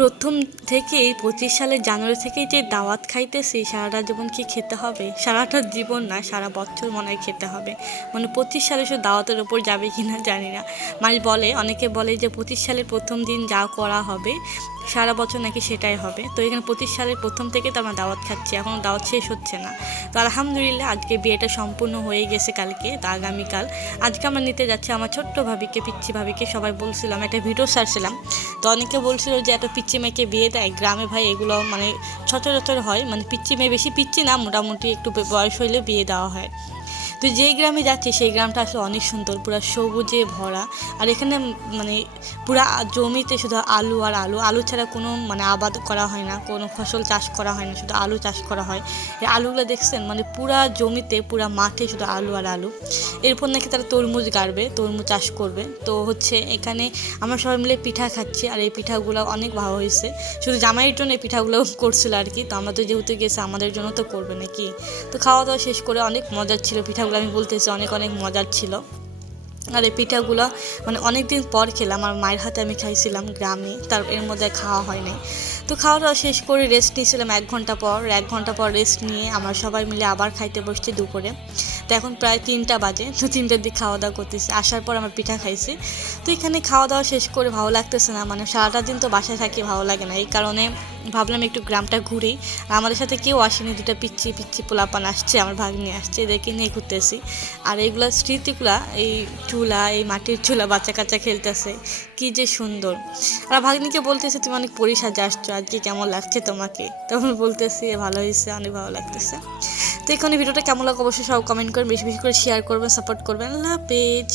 প্রথম থেকেই 25 সালের জানুয়ারি থেকেই যে দাওয়াত খাইতেছি, সারাটা জীবন কি খেতে হবে? সারাটা জীবন না, সারা বছর মনে হয় খেতে হবে। মানে 25 সালে শুধু দাওয়াতের ওপর যাবে কি না জানি না। মানে বলে, অনেকে বলে যে 25 সালের প্রথম দিন যা করা হবে সারা বছর নাকি সেটাই হবে। তো এখানে 25 সালের প্রথম থেকে তো আমরা দাওয়াত খাচ্ছি, এখনও দাওয়াত শেষ হচ্ছে না। তো আলহামদুলিল্লাহ আজকে বিয়েটা সম্পূর্ণ হয়ে গেছে কালকে, তো আগামীকাল আজকে আমরা নিতে যাচ্ছি আমার ছোট্ট ভাবিকে, পিচ্ছি ভাবিকে। সবাই বলছিলাম, একটা ভিডিও ছাড়ছিলাম, তো অনেকে বলছিল যে এত পিচ্চি মেয়েকে বিয়ে দেয় গ্রামে, ভাই এগুলো মানে সচরাচর হয়। মানে পিচ্চি মেয়ে, বেশি পিচ্চি না, মোটামুটি একটু বয়স হইলে বিয়ে দেওয়া হয়। তো যেই গ্রামে যাচ্ছি সেই গ্রামটা আসলে অনেক সুন্দর, পুরো সবুজে ভরা। আর এখানে মানে পুরা জমিতে শুধু আলু আর আলু, আলু ছাড়া কোনো মানে আবাদ করা হয় না, কোনো ফসল চাষ করা হয় না, শুধু আলু চাষ করা হয়। এই আলুগুলো দেখছেন, মানে পুরা জমিতে পুরা মাঠে শুধু আলু আর আলু। এরপর নাকি তারা তরমুজ গাড়বে, তরমুজ চাষ করবে। তো হচ্ছে এখানে আমরা সবাই মিলে পিঠা খাচ্ছি, আর এই পিঠাগুলো অনেক ভালো হয়েছে। শুধু জামাইয়ের জন্য এই পিঠাগুলো করছিল আর কি। তো আমরা তো যেহেতু গেছে আমাদের জন্য তো করবে নাকি। তো খাওয়া দাওয়া শেষ করে অনেক মজার ছিল পিঠাগুলো, আমি বলতেছি অনেক অনেক মজার ছিল। আর এই পিঠাগুলো মানে অনেক দিন পর খেলাম, আমার মায়ের হাতে আমি খাইছিলাম গ্রামে, তার এর মধ্যে খাওয়া হয়নি। তো খাওয়া দাওয়া শেষ করে রেস্ট নিয়েছিলাম 1 ঘন্টা পর রেস্ট নিয়ে আমরা সবাই মিলে আবার খাইতে বসছি দুপুরে। তো এখন প্রায় 3টা বাজে, তো 3টার দিকে খাওয়া দাওয়া করতেছি। আসার পর আমার পিঠা খাইছি। তো এখানে খাওয়া দাওয়া শেষ করে ভালো লাগতেছে না, মানে সারাটা দিন তো বাসায় থাকি, ভালো লাগে না। এই কারণে ভাবলাম একটু গ্রামটা ঘুরেই। আর আমাদের সাথে কেউ আসেনি, দুটো পিচ্ছি পিচ্ছি পোলাপান আসছে, আমার ভাগ্নি আসছে, এদেরকে নিয়ে ঘুরতেছি। আর এইগুলা স্মৃতিগুলা, এই চুলা, এই মাটির চুলা, বাচ্চা কাচ্চা খেলতেছে, কি যে সুন্দর। আর ভাগ্নিকে বলতেছে তুমি অনেক পরিসাজে আসছো, আজকে কেমন লাগছে তোমাকে? তখন বলতেছি ভালো হয়েছে, অনেক ভালো লাগতেছে। তো এখানে ভিডিওটা কেমন লাগে অবশ্যই সব কমেন্ট করবেন, বেশি বেশি করে শেয়ার করবেন, সাপোর্ট করবেন। আল্লাহ হাফেজ।